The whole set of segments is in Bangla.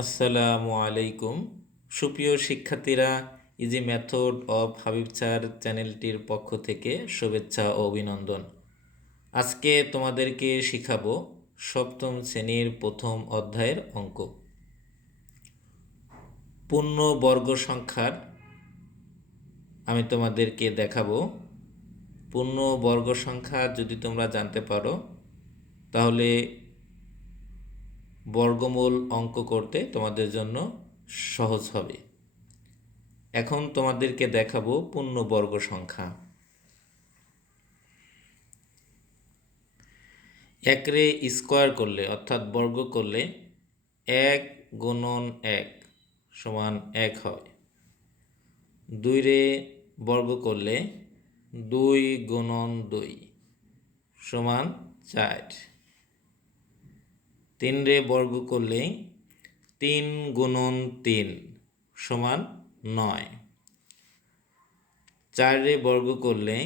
আসসালামু আলাইকুম। সুপ্রিয় শিক্ষার্থীরা, easy method of Habib sir চ্যানেলটির পক্ষ থেকে শুভেচ্ছা ও অভিনন্দন। আজকে তোমাদেরকে শিখাবো সপ্তম শ্রেণীর প্রথম অধ্যায়ের অঙ্ক। পূর্ণবর্গ সংখ্যার আমি তোমাদেরকে দেখাবো। পূর্ণবর্গ সংখ্যা যদি তোমরা জানতে পারো তাহলে বর্গমূল অঙ্ক করতে তোমাদের জন্য সহজ হবে। এখন তোমাদেরকে দেখাবো পূর্ণবর্গ সংখ্যা। একরে স্কোয়ার করলে অর্থাৎ বর্গ করলে 1 গুণন 1 সমান 1 হয়। 2 রে বর্গ করলে 2 গুণন 2 সমান 4। 3 রে বর্গ করলে 3 গুণন 3 সমান 9। 4 রে বর্গ করলে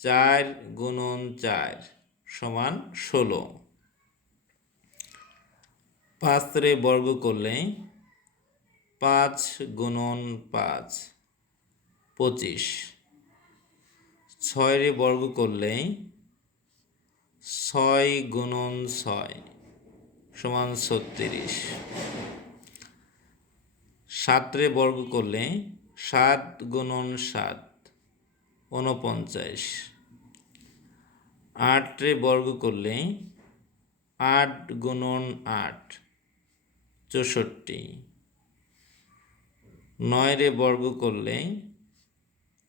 4 গুণন 4 সমান 16। 5 রে বর্গ করলে 5 গুণন 5 25। 6 রে বর্গ করলে 6 গুণন 6 সমান 36। 7 রে বর্গ করলে 7 গুণন 7 49। 8 রে বর্গ করলে 8 গুণন 8 64। 9 রে বর্গ করলে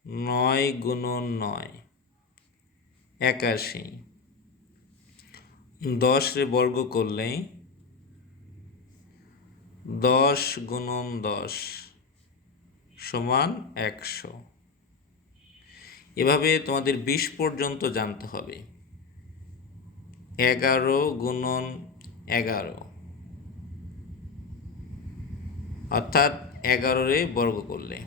9 গুণন 9 81। 10 রে বর্গ করলে 10 গুণন 10 সমান 100। এভাবে তোমাদের 20 পর্যন্ত জানতে হবে। 11 গুণন 11 অর্থাৎ 11 রে বর্গ করলে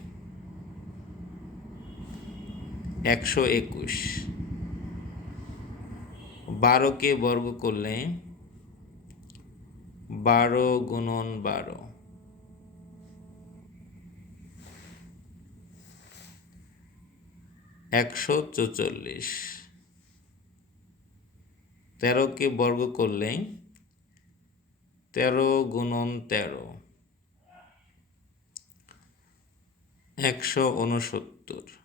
121। 12 কে বর্গ করলে 12 গুণন 12 144। 13 কে বর্গ করলে 13 গুণন 13 169।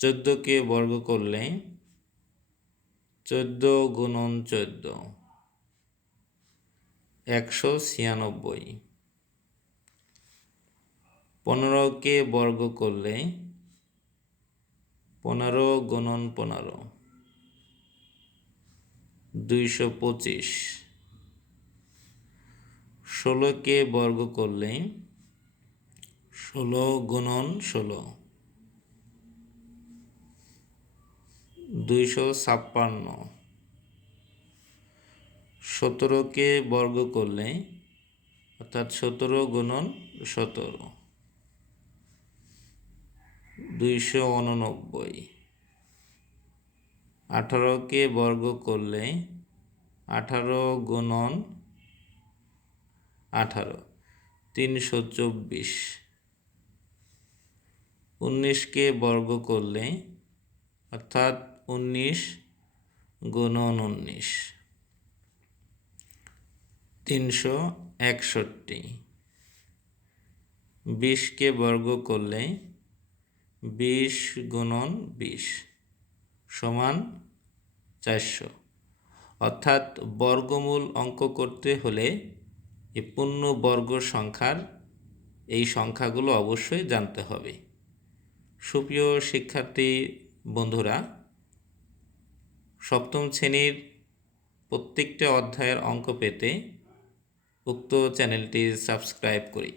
14 কে বর্গ করলে 14 গুণন 14 196। 15 কে বর্গ করলে 15 গুণন 15 225। 16 কে বর্গ করলে 16 গুণন 16 256। 17 কে বর্গ করলে অর্থাৎ 17 গুণন 17 289। 18 কে বর্গ করলে 18 গুণন 18 324। 19 কে বর্গ করলে অর্থাৎ 19 গুণন 19 361। 20 কে বর্গ করলে 20 গুণন 20 সমান 400। অর্থাৎ বর্গমূল অঙ্ক করতে হলে এই পূর্ণবর্গ সংখ্যার এই সংখ্যাগুলো অবশ্যই জানতে হবে। সুপ্রিয় শিক্ষার্থী বন্ধুরা, সপ্তম শ্রেণীর প্রত্যেকটা অধ্যায়ের অঙ্ক পেতে উক্ত চ্যানেলটি সাবস্ক্রাইব করি।